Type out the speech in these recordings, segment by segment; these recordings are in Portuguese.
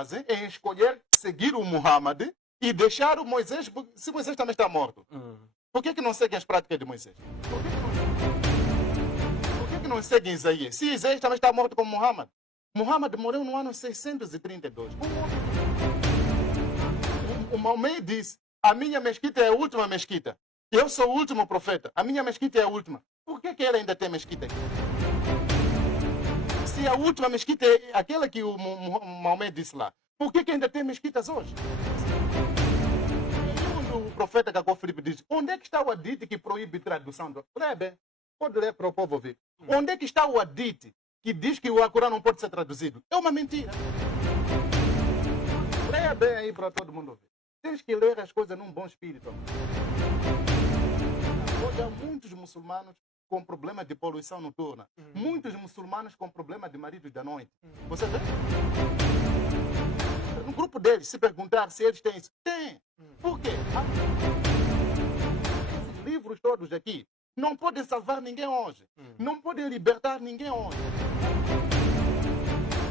fazem é escolher seguir o Muhammad e deixar o Moisés, se Moisés também está morto. Por que não seguem as práticas de Moisés? Por que não seguem Isaías? Se Isaías também está morto como Muhammad. Muhammad morreu no ano 632. O Maomé disse, a minha mesquita é a última mesquita. Eu sou o último profeta. A minha mesquita é a última. Por que ele ainda tem mesquita aqui? Se a última mesquita é aquela que o Maomé disse lá, por que ainda tem mesquitas hoje? O profeta Cacó Filipe diz, onde é que está o hadith que proíbe tradução? Lê bem, pode ler para o povo ouvir. Onde é que está o hadith que diz que o Alcorão não pode ser traduzido? É uma mentira. Leia bem aí para todo mundo ouvir. Tens que ler as coisas num bom espírito. Hoje há muitos muçulmanos com problema de poluição noturna. Muitos muçulmanos com problema de marido da noite. Você vê? No grupo deles, se perguntar se eles têm isso. Tem. Por quê? Esses livros todos aqui não podem salvar ninguém hoje. Não podem libertar ninguém hoje.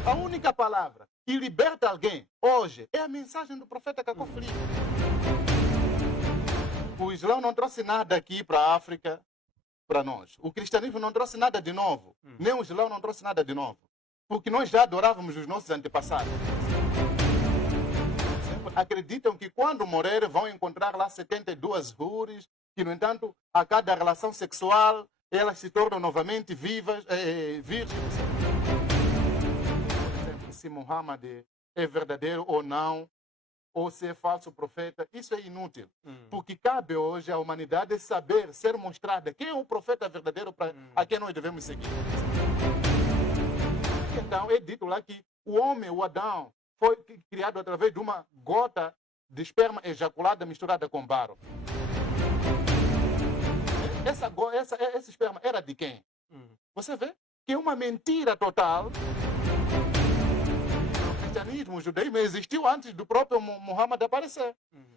A única palavra que liberta alguém hoje é a mensagem do profeta Cacó Filipe. O Islã não trouxe nada aqui para a África, para nós. O cristianismo não trouxe nada de novo. Nem o Islã não trouxe nada de novo. Porque nós já adorávamos os nossos antepassados. Acreditam que quando morrer vão encontrar lá 72 hures, que no entanto a cada relação sexual elas se tornam novamente vivas, virgens. Por exemplo, se Muhammad é verdadeiro ou não, ou se é falso profeta, isso é inútil. Porque cabe hoje à humanidade saber, ser mostrada quem é o profeta verdadeiro a quem nós devemos seguir. Então é dito lá que o homem, o Adão, foi criado através de uma gota de esperma ejaculada misturada com barro. Esse esperma era de quem? Você vê que é uma mentira total. O cristianismo, o judaísmo existiu antes do próprio Muhammad aparecer.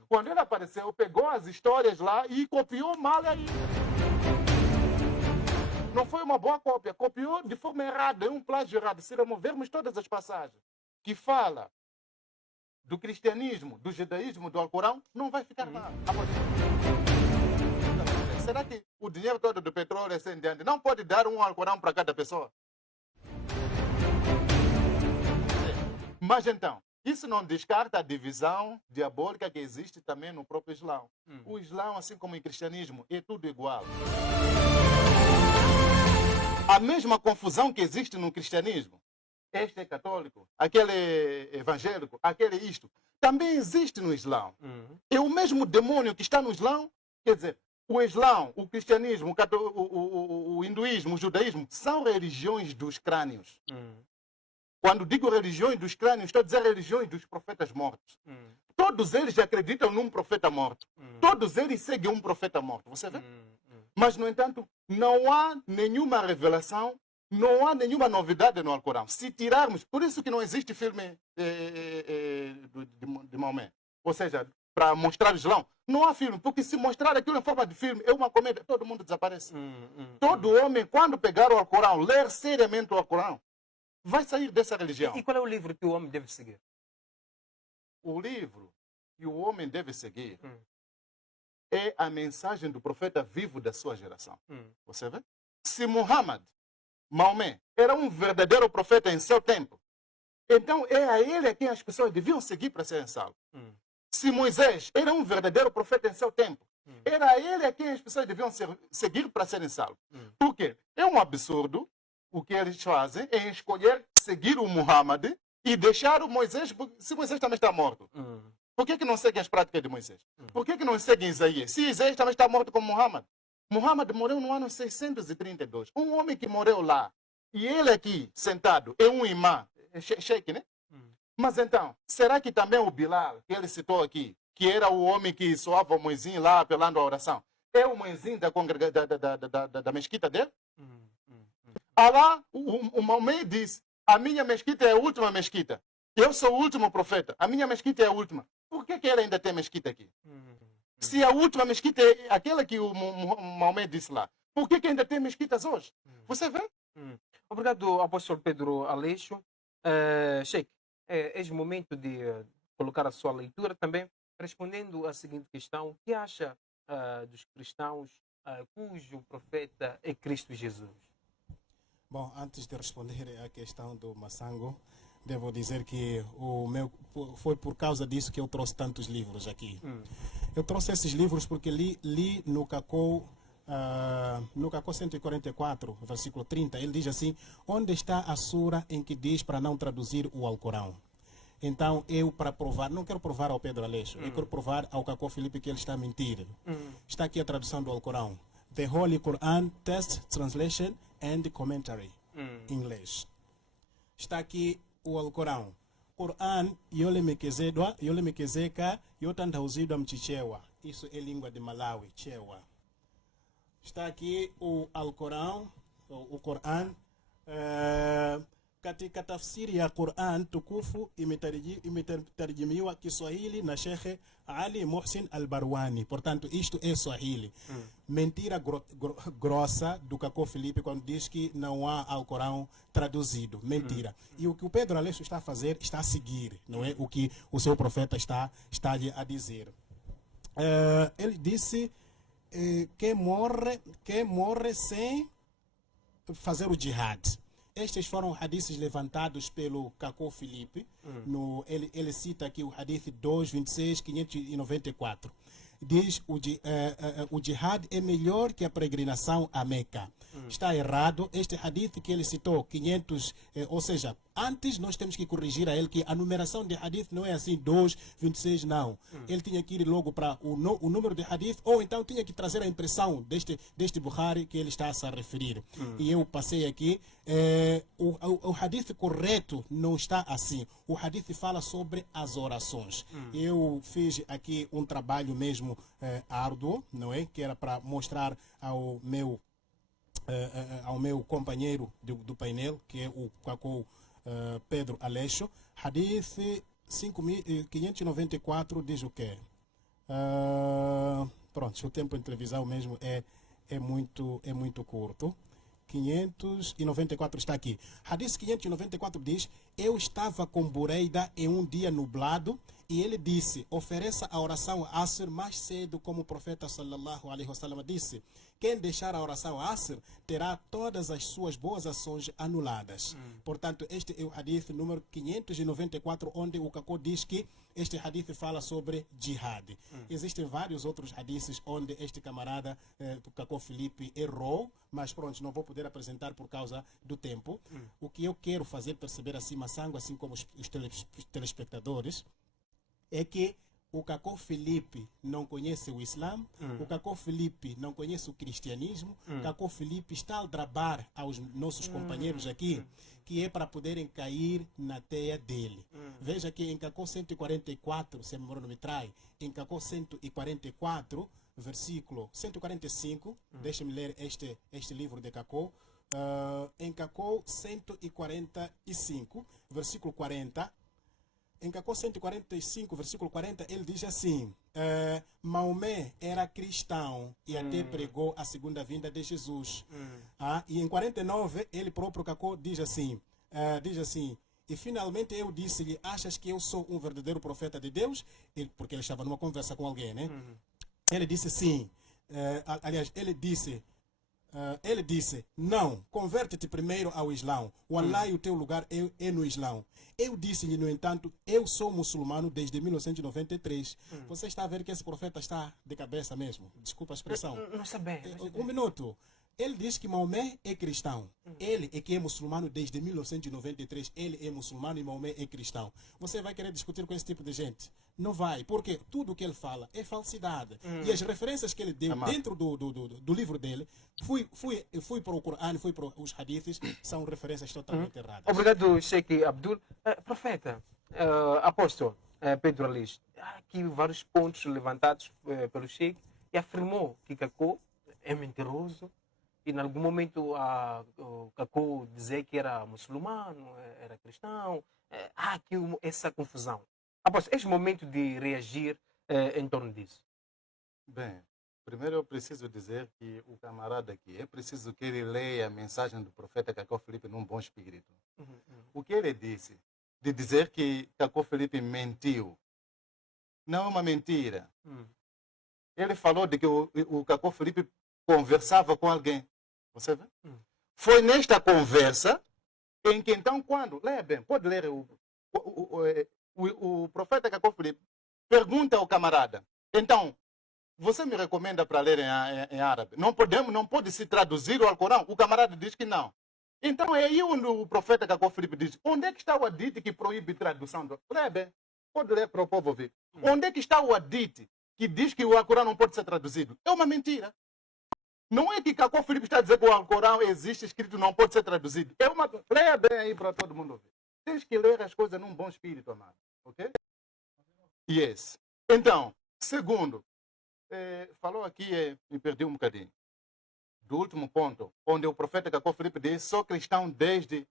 Quando ele apareceu, pegou as histórias lá e copiou mal ainda. Não foi uma boa cópia, copiou de forma errada, é um plágio errado. Se removermos todas as passagens que fala do cristianismo, do judaísmo, do Alcorão, não vai ficar nada. Será que o dinheiro todo do petróleo assim diante não pode dar um Alcorão para cada pessoa? Mas então, isso não descarta a divisão diabólica que existe também no próprio Islã. O Islã, assim como o cristianismo, é tudo igual. A mesma confusão que existe no cristianismo, este é católico, aquele é evangélico, aquele é isto, também existe no Islã. É o mesmo demônio que está no Islã, quer dizer, o Islã, o cristianismo, o hinduísmo, o judaísmo, são religiões dos crânios. Quando digo religiões dos crânios, estou a dizer religiões dos profetas mortos. Todos eles acreditam num profeta morto. Todos eles seguem um profeta morto. Você vê? Mas, no entanto, não há nenhuma revelação, não há nenhuma novidade no Alcorão. Se tirarmos, por isso que não existe filme de Maomé. Ou seja, para mostrar o Islã, não há filme. Porque se mostrar aquilo em forma de filme, é uma comédia, todo mundo desaparece. Todo homem, quando pegar o Alcorão, ler seriamente o Alcorão, vai sair dessa religião. E qual é o livro que o homem deve seguir? O livro que o homem deve seguir é a mensagem do profeta vivo da sua geração. Você vê? Se Muhammad, Maomé, era um verdadeiro profeta em seu tempo, então é a ele a quem as pessoas deviam seguir para serem salvos. Se Moisés era um verdadeiro profeta em seu tempo, era a ele a quem as pessoas deviam seguir para serem salvos. Por quê? É um absurdo o que eles fazem é escolher seguir o Muhammad e deixar o Moisés, se Moisés também está morto. Por que não seguem as práticas de Moisés? Por que não seguem Isaías? Se Isaías também está morto como Muhammad. Muhammad morreu no ano 632. Um homem que morreu lá, e ele aqui, sentado, é um imã, sheikh, né? Mas então, será que também o Bilal, que ele citou aqui, que era o homem que soava o Moizinho lá apelando à oração, é o Moizinho da mesquita dele? Allah, o Maomé diz, a minha mesquita é a última mesquita. Eu sou o último profeta. A minha mesquita é a última. Por que ele ainda tem mesquita aqui? Se a última mesquita é aquela que o Maomé disse lá, por que ainda tem mesquitas hoje? Você vê? Obrigado, apóstolo Pedro Aleixo. Sheikh, é o momento de colocar a sua leitura também, respondendo à seguinte questão: o que acha dos cristãos cujo profeta é Cristo Jesus? Bom, antes de responder à questão do Massango, devo dizer que foi por causa disso que eu trouxe tantos livros aqui. Eu trouxe esses livros porque li no Cacau 144, versículo 30, ele diz assim: onde está a sura em que diz para não traduzir o Alcorão? Então, eu, para provar, não quero provar ao Pedro Aleixo, eu quero provar ao Cacau Felipe que ele está a mentir. Está aqui a tradução do Alcorão: The Holy Quran Test Translation and Commentary, inglês. Está aqui o Alcorão. Quran yolemekezeka yotandauzidwa mchichewa. Isso é língua de Malawi, chewa. Está aqui o Alcorão, o Quran. Katika tafsiri ya Quran tukufu imetarjimiwa Kiswahili na Sheikh Ali Muhsin Al-Barwani. Portanto, isto é Swahili. Mentira grossa do Cacau Felipe quando diz que não há Alcorão traduzido. Mentira. E o que o Pedro Aleixo está a fazer, está a seguir, não é o que o seu profeta está a dizer. Ele disse que morre sem fazer o jihad. Estes foram hadiths levantados pelo Cacau Felipe. Ele cita aqui o hadith 226, 594. Diz o jihad é melhor que a peregrinação a Meca. Está errado. Este hadith que ele citou, 500, ou seja, antes nós temos que corrigir a ele que a numeração de hadith não é assim 2, 26, não. Ele tinha que ir logo para o número de hadith, ou então tinha que trazer a impressão deste Bukhari que ele está a se referir. E eu passei aqui, o hadith correto não está assim. O hadith fala sobre as orações. Eu fiz aqui um trabalho mesmo árduo, não é? Que era para mostrar ao meu companheiro do painel, que é o Cacau Pedro Aleixo. Hadith 594 diz o quê? Pronto, o tempo em televisão mesmo é muito curto. 594 está aqui. Hadith 594 diz: eu estava com Bureida em um dia nublado e ele disse: ofereça a oração Asr mais cedo, como o profeta sallallahu alaihi wasallam disse: quem deixar a oração Asr terá todas as suas boas ações anuladas. Portanto, este é o hadith número 594, onde o Cacau diz que este hadith fala sobre jihad. Existem vários outros hadiths onde este camarada, o Cacau Felipe, errou, mas pronto, não vou poder apresentar por causa do tempo. O que eu quero fazer perceber assim, Massango, assim como os telespectadores, é que o Cacau Felipe não conhece o Islã, o Cacau Felipe não conhece o cristianismo, o Cacau Felipe está a aldrabar aos nossos companheiros aqui, que é para poderem cair na teia dele. Veja que em Cacau 144, se a memória não me trai, em Cacau 144, versículo 145, deixe-me ler este livro de Cacau, em Cacau 145, versículo 40, em Cacau 145, versículo 40, ele diz assim: Maomé era cristão e até pregou a segunda vinda de Jesus. E em 49, ele próprio Cacau diz assim, e finalmente eu disse-lhe: achas que eu sou um verdadeiro profeta de Deus? Porque ele estava numa conversa com alguém, né? Ele disse sim. Aliás, ele disse: não, converte-te primeiro ao Islão. Wallahi, o teu lugar é no Islão. Eu disse-lhe, no entanto, eu sou muçulmano desde 1993. Você está a ver que esse profeta está de cabeça mesmo? Desculpa a expressão. Não sabia. Um minuto. Ele diz que Maomé é cristão. Ele é que é muçulmano desde 1993. Ele é muçulmano e Maomé é cristão. Você vai querer discutir com esse tipo de gente? Não vai, porque tudo o que ele fala é falsidade. E as referências que ele deu dentro do livro dele, fui para o Corão, fui para os hadiths, são referências totalmente erradas. Obrigado, Sheikh Abdul. Profeta, apóstolo Pedro Aleixo, há aqui vários pontos levantados pelo Sheikh e afirmou que Cacau é mentiroso. E em algum momento o Cacau dizer que era muçulmano, era cristão. Há aqui essa confusão. Após este momento de reagir em torno disso. Bem, primeiro eu preciso dizer que o camarada aqui, é preciso que ele leia a mensagem do profeta Cacau Felipe num bom espírito. O que ele disse de dizer que Cacó Felipe mentiu. Não é uma mentira. Ele falou de que o Cacó Felipe conversava com alguém. Você vê? Foi nesta conversa em que então quando... Leia bem, pode ler o profeta Cacó Felipe pergunta ao camarada. Então, você me recomenda para ler em árabe? Não pode se traduzir o Alcorão? O camarada diz que não. Então é aí onde o profeta Cacó Felipe diz, onde é que está o hadith que proíbe tradução? Leia bem, pode ler para o povo ouvir. Onde é que está o hadith que diz que o Alcorão não pode ser traduzido? É uma mentira. Não é que Cacó Felipe está a dizer que o Alcorão existe escrito não pode ser traduzido. É uma... Leia bem aí para todo mundo ouvir. Tens que ler as coisas num bom espírito, amado. Ok? Yes. Então, segundo, falou aqui, me perdi um bocadinho, do último ponto, onde o profeta Cacó Felipe diz, sou cristão desde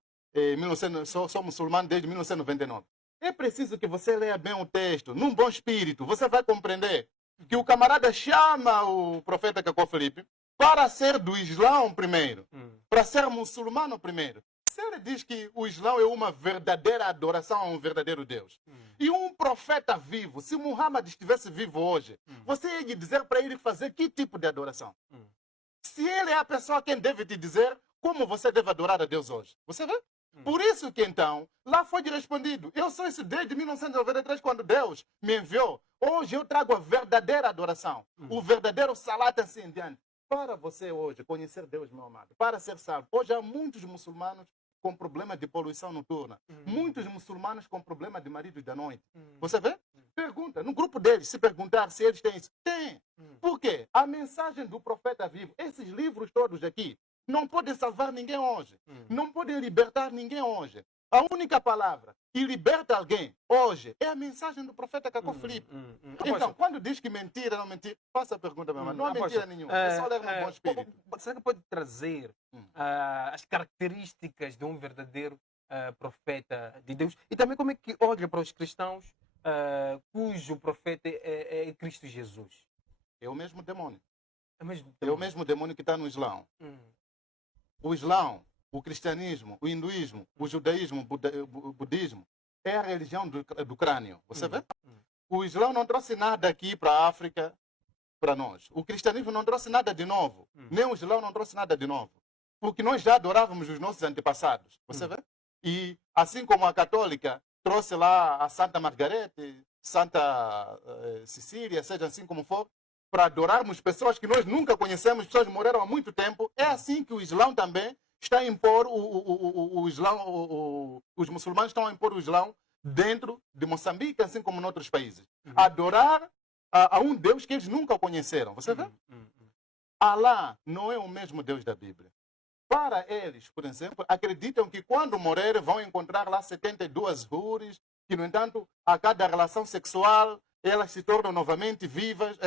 sou muçulmano desde 1999. É preciso que você leia bem o texto, num bom espírito. Você vai compreender que o camarada chama o profeta Cacó Felipe para ser do Islão primeiro, para ser muçulmano primeiro. Se ele diz que o Islão é uma verdadeira adoração a um verdadeiro Deus, e um profeta vivo, se Muhammad estivesse vivo hoje, você ia dizer para ele fazer que tipo de adoração? Se ele é a pessoa quem deve te dizer como você deve adorar a Deus hoje. Você vê? Por isso que então, lá foi respondido. Eu sou isso desde 1993, quando Deus me enviou. Hoje eu trago a verdadeira adoração, o verdadeiro salat assim em diante. Para você hoje conhecer Deus, meu amado, para ser salvo. Hoje há muitos muçulmanos com problema de poluição noturna. Muitos muçulmanos com problema de marido da noite. Você vê? Pergunta, no grupo deles, se perguntar se eles têm isso. Tem. Por quê? A mensagem do profeta vivo, esses livros todos aqui, não podem salvar ninguém hoje. Não podem libertar ninguém hoje. A única palavra que liberta alguém hoje é a mensagem do profeta Cacó Felipe. Então, quando diz que mentira, não mentira, faça a pergunta, meu irmão. Não há mentira nenhuma. É só ler no bom espírito. Será que pode trazer as características de um verdadeiro profeta de Deus? E também como é que olha para os cristãos cujo profeta é Cristo Jesus? É o mesmo demônio. É o mesmo demônio que está no Islão. O Islão, o cristianismo, o hinduísmo, o judaísmo, o budismo, é a religião do crânio. Você vê? O Islão não trouxe nada aqui para a África, para nós. O cristianismo não trouxe nada de novo. Nem o Islão não trouxe nada de novo. Porque nós já adorávamos os nossos antepassados. Você vê? E assim como a católica trouxe lá a Santa Margarete, Santa Cecília, seja assim como for, para adorarmos pessoas que nós nunca conhecemos, pessoas que morreram há muito tempo, é assim que o Islão também está a impor o Islão, os muçulmanos estão a impor o Islão dentro de Moçambique, assim como em outros países. Adorar a um Deus que eles nunca conheceram. Você vê? Alá não é o mesmo Deus da Bíblia. Para eles, por exemplo, acreditam que quando morrerem vão encontrar lá 72 hures, que, no entanto, a cada relação sexual elas se tornam novamente vivas,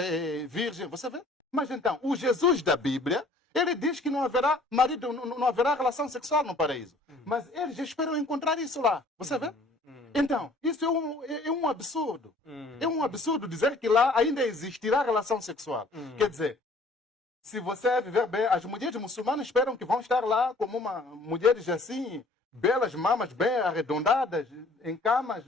virgens. Você vê? Mas então, o Jesus da Bíblia, ele diz que não haverá marido, não haverá relação sexual no paraíso. Mas eles esperam encontrar isso lá. Você vê? Então, isso é um absurdo. É um absurdo dizer que lá ainda existirá relação sexual. Quer dizer, se você viver bem, as mulheres muçulmanas esperam que vão estar lá como mulheres assim, belas mamas bem arredondadas, em camas,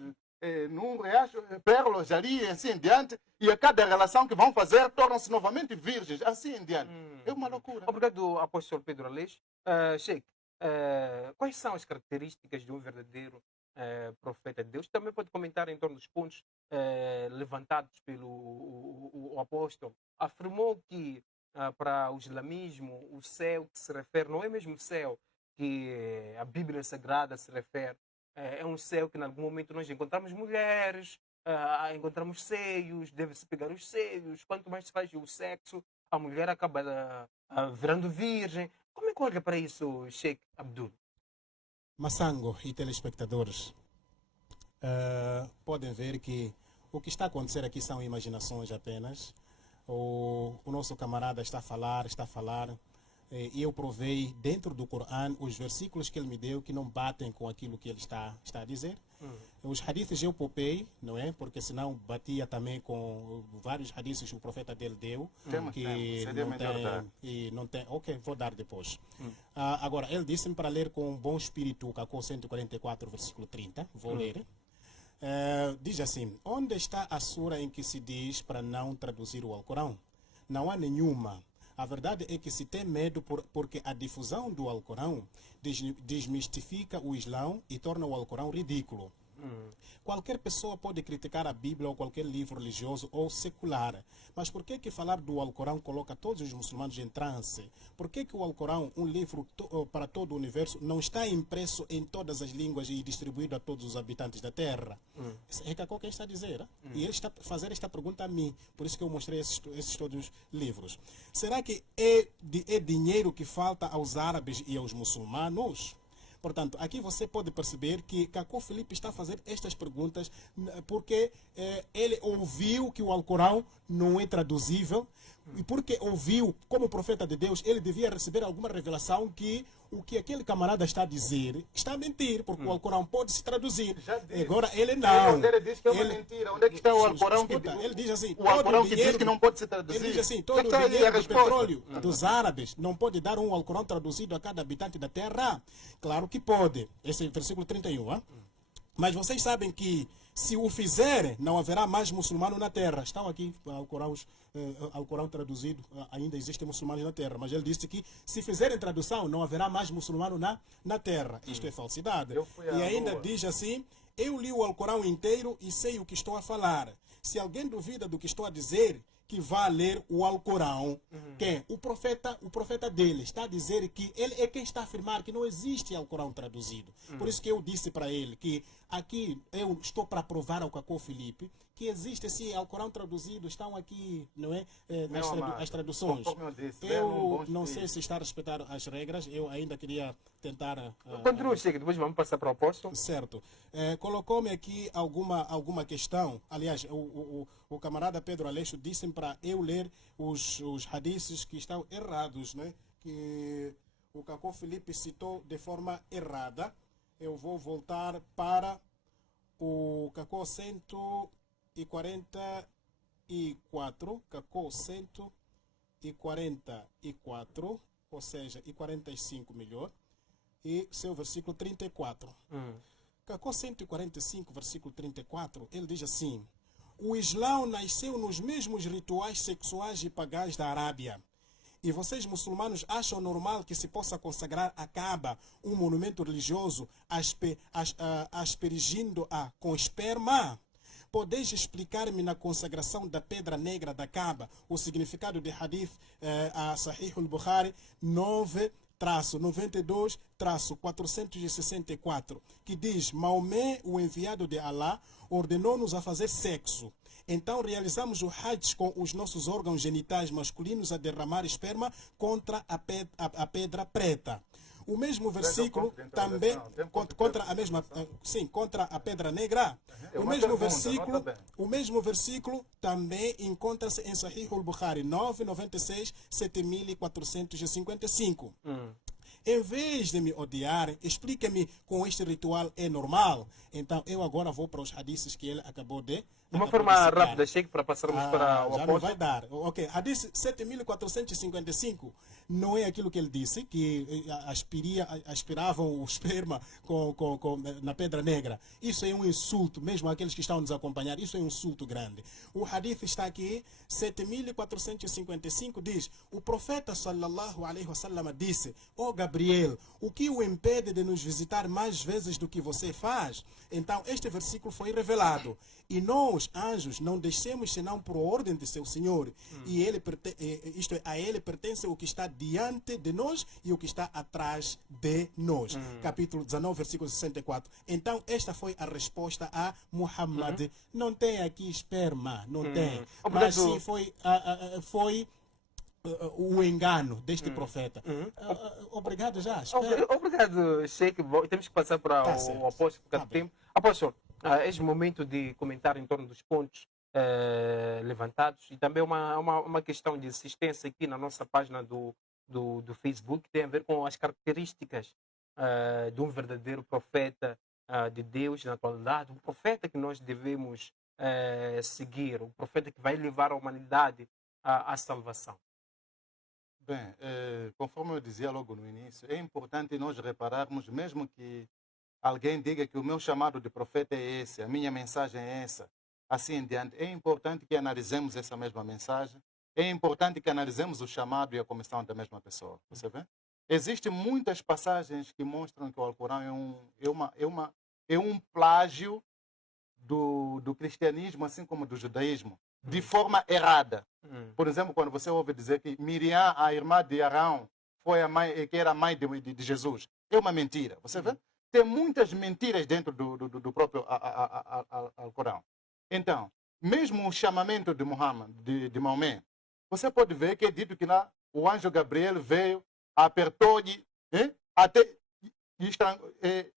num riacho, pérolas ali, assim em diante, e a cada relação que vão fazer tornam-se novamente virgens, assim em diante. É uma loucura. Obrigado, apóstolo Pedro Aleixo. Sheikh, quais são as características de um verdadeiro profeta de Deus? Também pode comentar em torno dos pontos levantados pelo o apóstolo. Afirmou que para o islamismo o céu que se refere não é mesmo o céu que a Bíblia Sagrada se refere. É um céu que, em algum momento, nós encontramos mulheres, encontramos seios, deve-se pegar os seios. Quanto mais se faz o sexo, a mulher acaba virando virgem. Como é que olha para isso, Sheikh Abdul? Massango e telespectadores, podem ver que o que está a acontecer aqui são imaginações apenas. O nosso camarada está a falar, e eu provei dentro do Corão os versículos que ele me deu que não batem com aquilo que ele está a dizer. Os hadiths eu poupei, não é? Porque senão batia também com vários hadiths que o profeta dele deu. Que Seria não melhor dar. e não tem. Ok, vou dar depois. Agora, ele disse-me para ler com um bom espírito, Cacô 144, versículo 30. Vou ler. Diz assim: onde está a sura em que se diz para não traduzir o Alcorão? Não há nenhuma. A verdade é que se tem medo porque a difusão do Alcorão desmistifica o Islão e torna o Alcorão ridículo. Qualquer pessoa pode criticar a Bíblia ou qualquer livro religioso ou secular, mas por que falar do Alcorão coloca todos os muçulmanos em transe? Por que o Alcorão, um livro para todo o universo, não está impresso em todas as línguas e distribuído a todos os habitantes da Terra? É Cacô quem está a dizer. E ele está a fazer esta pergunta a mim, por isso que eu mostrei esses todos os livros. Será que é dinheiro que falta aos árabes e aos muçulmanos? Portanto, aqui você pode perceber que Cacô Filipe está a fazer estas perguntas porque ele ouviu que o Alcorão não é traduzível e porque ouviu, como profeta de Deus, ele devia receber alguma revelação que o que aquele camarada está a dizer está a mentir, porque o Alcorão pode se traduzir. Agora ele não. Ele diz que é uma mentira. Onde é que está o Alcorão? Ele diz assim, o Alcorão que diz que não pode ser traduzido. Ele diz assim, todo o dinheiro do petróleo dos árabes não pode dar um Alcorão traduzido a cada habitante da terra? Claro que pode. Esse é o versículo 31. Mas vocês sabem que se o fizerem, não haverá mais muçulmano na terra. Estão aqui Alcorão traduzido, ainda existem muçulmanos na terra. Mas ele disse que se fizerem tradução, não haverá mais muçulmano na terra. Isto é falsidade. E ainda diz assim, eu li o Alcorão inteiro e sei o que estou a falar. Se alguém duvida do que estou a dizer, que vá ler o Alcorão. Quem? O profeta dele está a dizer que ele é quem está a afirmar que não existe Alcorão traduzido. Por isso que eu disse para ele que aqui eu estou para provar ao Cacô Filipe que existe esse Alcorão traduzido, estão aqui, não é? As traduções. Eu não sei se está a respeitar as regras, eu ainda queria tentar... Continue, Sheikh, depois vamos passar para o apóstolo. Certo. Colocou-me aqui alguma questão. Aliás, o camarada Pedro Aleixo disse-me para eu ler os hadiths que estão errados, né? Que o Cacô Filipe citou de forma errada. Eu vou voltar para o Cacô 144, Cacô 144, ou seja, e 45 melhor, e seu versículo 34. Cacô 145, versículo 34, ele diz assim: o Islão nasceu nos mesmos rituais sexuais e pagãos da Arábia. E vocês muçulmanos acham normal que se possa consagrar a Kaaba, um monumento religioso, aspergindo-a com esperma? Podeis explicar-me na consagração da pedra negra da Kaaba o significado de hadith a Sahih al-Bukhari 9-92-464, que diz: Maomé, o enviado de Allah, ordenou-nos a fazer sexo. Então realizamos o Hajj com os nossos órgãos genitais masculinos a derramar esperma contra a pedra preta. O mesmo versículo também contra a mesma, sim, contra a pedra negra. O mesmo versículo também encontra-se em Sahih al-Bukhari 996 7455. Em vez de me odiar, explique-me com este ritual é normal. Então eu agora vou para os hadiths que ele acabou de de uma forma rápida, Sheikh, para passarmos para o já não vai dar. Ok, hadith 7455 não é aquilo que ele disse, que aspiravam o esperma na pedra negra. Isso é um insulto, mesmo àqueles que estão a nos acompanhar, isso é um insulto grande. O hadith está aqui, 7455 diz: o profeta sallallahu alaihi wasallam disse: ó Gabriel, o que o impede de nos visitar mais vezes do que você faz? Então este versículo foi revelado. E nós, anjos, não descemos senão por ordem de seu Senhor. E ele, isto é, a ele pertence o que está diante de nós e o que está atrás de nós. Capítulo 19, versículo 64. Então, esta foi a resposta a Muhammad. Não tem aqui esperma, não tem. Mas sim foi o engano deste profeta. Obrigado já. Obrigado, Sheikh. Temos que passar para o apóstolo por cada tempo. Apóstolo, este momento de comentar em torno dos pontos levantados e também uma questão de insistência aqui na nossa página do do Facebook tem a ver com as características de um verdadeiro profeta de Deus na atualidade, um profeta que nós devemos seguir, um profeta que vai levar a humanidade à salvação. Bem, conforme eu dizia logo no início, é importante nós repararmos, mesmo que alguém diga que o meu chamado de profeta é esse, a minha mensagem é essa, assim em diante, é importante que analisemos essa mesma mensagem, é importante que analisemos o chamado e a comissão da mesma pessoa. Você vê? Existem muitas passagens que mostram que o Alcorão é um plágio do cristianismo, assim como do judaísmo, de forma errada. Por exemplo, quando você ouve dizer que Miriam, a irmã de Arão, foi a mãe, que era a mãe de Jesus, é uma mentira. Você vê? Tem muitas mentiras dentro do próprio Alcorão. Então, mesmo o chamamento de Muhammad, de Maomé, você pode ver que é dito que lá o anjo Gabriel veio, apertou-lhe, até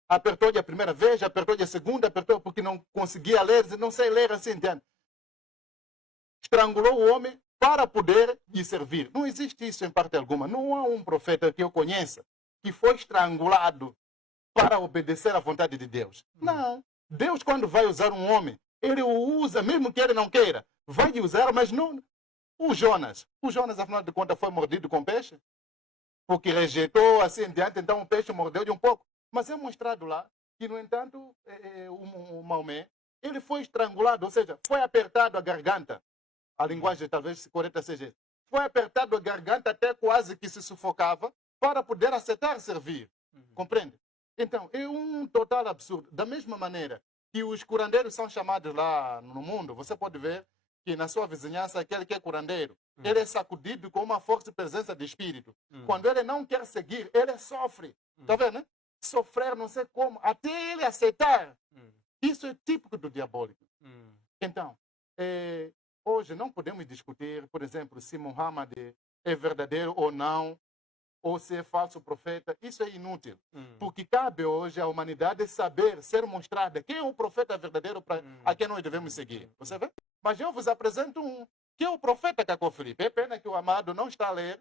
apertou-lhe a primeira vez, apertou-lhe a segunda, apertou porque não conseguia ler, não sei ler assim, entende? Estrangulou o homem para poder lhe servir. Não existe isso em parte alguma. Não há um profeta que eu conheça que foi estrangulado para obedecer à vontade de Deus. Não. Deus, quando vai usar um homem, ele o usa, mesmo que ele não queira. Vai lhe usar, mas não. O Jonas, afinal de contas, foi mordido com peixe? Porque rejeitou, assim em diante, então o peixe mordeu-lhe um pouco. Mas é mostrado lá que, no entanto, o Maomé, ele foi estrangulado, ou seja, foi apertado a garganta. A linguagem talvez correta seja essa. Foi apertado a garganta até quase que se sufocava para poder aceitar servir. Compreende? Então, é um total absurdo. Da mesma maneira que os curandeiros são chamados lá no mundo, você pode ver que na sua vizinhança, aquele que é curandeiro, ele é sacudido com uma forte presença de espírito. Quando ele não quer seguir, ele sofre. Está vendo, né? Sofrer não sei como, até ele aceitar. Isso é típico do diabólico. Então, hoje não podemos discutir, por exemplo, se Muhammad é verdadeiro ou não, ou se é falso profeta. Isso é inútil. Porque cabe hoje à humanidade saber, ser mostrada quem é o profeta verdadeiro a quem nós devemos seguir. Você vê? Mas eu vos apresento que é o profeta Cacó Felipe. É pena que o amado não está a ler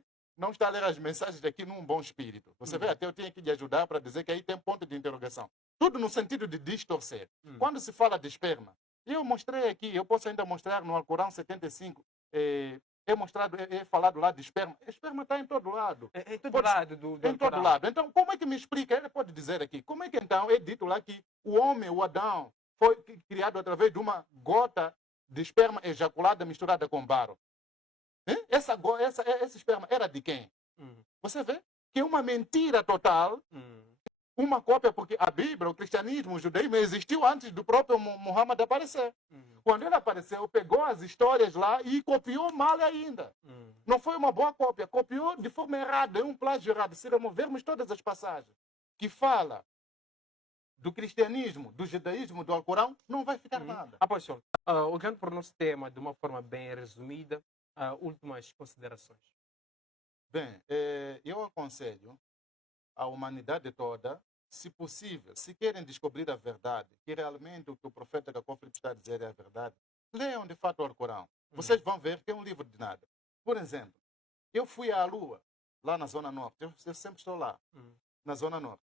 as mensagens daqui num bom espírito. Você vê? Até eu tinha que lhe ajudar para dizer que aí tem ponto de interrogação. Tudo no sentido de distorcer. Quando se fala de esperma, eu mostrei aqui, eu posso ainda mostrar no Alcorão 75, é falado lá de esperma. Esperma está em todo lado. Em todo lado em todo lado. Então, como é que me explica? Ele pode dizer aqui. Como é que então é dito lá que o homem, o Adão, foi criado através de uma gota de esperma ejaculada misturada com barro? Essa esperma era de quem? Você vê que é uma mentira total. Uma cópia, porque a Bíblia, o cristianismo, o judaísmo existiu antes do próprio Muhammad aparecer. Quando ele apareceu, pegou as histórias lá e copiou mal ainda. Não foi uma boa cópia, copiou de forma errada, é um plágio errado. Se removermos todas as passagens que fala do cristianismo, do judaísmo, do Alcorão, não vai ficar nada. Apóstolo, olhando para o nosso tema de uma forma bem resumida, últimas considerações. Bem, eu aconselho a humanidade toda, se possível, se querem descobrir a verdade, que realmente o que o profeta Cacó Felipe está a dizer é a verdade, leiam de fato o Alcorão. Vocês vão ver que é um livro de nada. Por exemplo, eu fui à Lua, lá na Zona Norte. Eu sempre estou lá, na Zona Norte.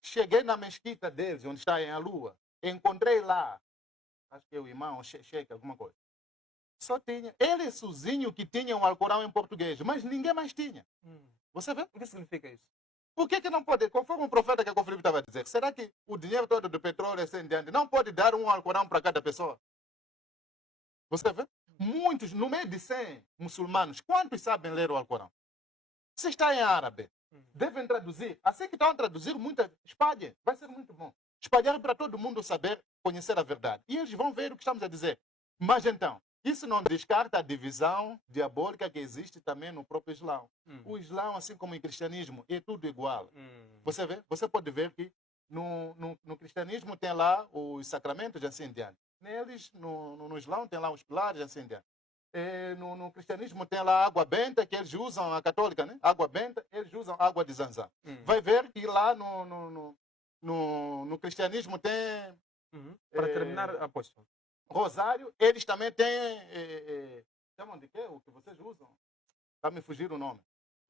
Cheguei na mesquita deles, onde está a Lua. Encontrei lá, acho que é o imã, o sheik, alguma coisa. Só tinha ele sozinho que tinha um Alcorão em português, mas ninguém mais tinha. Você vê? O que significa isso? Por que não pode, conforme o profeta que o Felipe estava a dizer, será que o dinheiro todo do petróleo assim diante não pode dar um Alcorão para cada pessoa? Você vê? Muitos, no meio de 100 muçulmanos, quantos sabem ler o Alcorão? Se está em árabe, devem traduzir. Assim que estão a traduzir, espalhem, vai ser muito bom. Espalhar para todo mundo saber, conhecer a verdade. E eles vão ver o que estamos a dizer. Mas então, isso não descarta a divisão diabólica que existe também no próprio Islã. O Islã, assim como o cristianismo, é tudo igual. Você vê? Você pode ver que no cristianismo tem lá os sacramentos, assim em diante. Neles, no Islã, tem lá os pilares, assim em diante. No cristianismo tem lá a água benta, que eles usam, a católica, né? Água benta, eles usam água de zanzã. Vai ver que lá no cristianismo tem... Para terminar, apóstolo. Rosário, eles também têm... chamam de quê? O que vocês usam? Está me fugir o nome.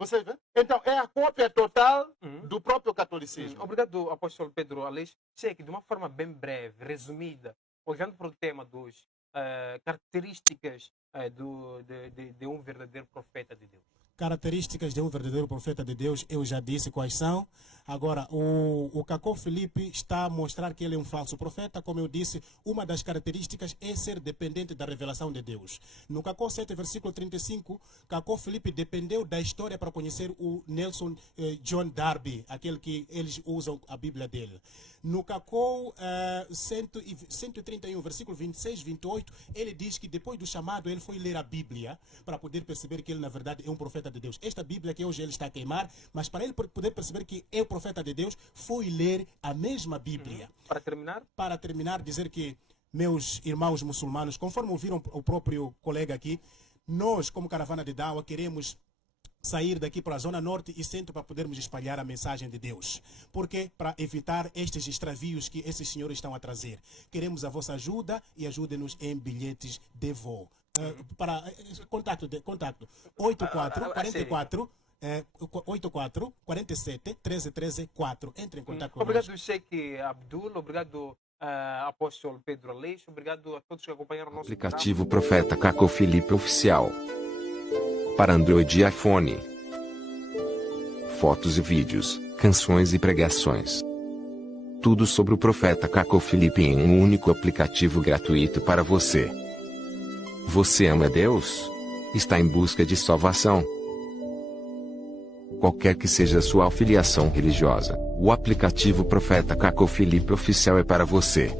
Você vê? Então, é a cópia total do próprio catolicismo. Obrigado, apóstolo Pedro Aleixo. Cheque, de uma forma bem breve, resumida, olhando para o tema dos características de um verdadeiro profeta de Deus. Características de um verdadeiro profeta de Deus, eu já disse quais são. Agora, o Cacó Filipe está a mostrar que ele é um falso profeta. Como eu disse, uma das características é ser dependente da revelação de Deus. No Cacó 7, versículo 35, Cacó Filipe dependeu da história para conhecer o Nelson John Darby, aquele que eles usam a Bíblia dele. No Cacó 131, versículo 26, 28, ele diz que depois do chamado ele foi ler a Bíblia para poder perceber que ele na verdade é um profeta de Deus. Esta Bíblia que hoje ele está a queimar, mas para ele poder perceber que é o profeta de Deus, foi ler a mesma Bíblia. Para terminar, dizer que, meus irmãos muçulmanos, conforme ouviram o próprio colega aqui, nós como Caravana de Dawa queremos sair daqui para a Zona Norte e Centro para podermos espalhar a mensagem de Deus. Porque para evitar estes extravios que esses senhores estão a trazer. Queremos a vossa ajuda e ajudem-nos em bilhetes de voo. Para contato 84 44 84 47 13 13 4. Entre em contato com Obrigado, Sheikh Abdul. Obrigado, apóstolo Pedro Aleixo. Obrigado a todos que acompanharam o nosso aplicativo Profeta Cacó Filipe Oficial. Para Android e iPhone. Fotos e vídeos, canções e pregações. Tudo sobre o Profeta Cacó Filipe em um único aplicativo gratuito para você. Você ama Deus? Está em busca de salvação? Qualquer que seja a sua afiliação religiosa, o aplicativo Profeta Cacó Filipe Oficial é para você.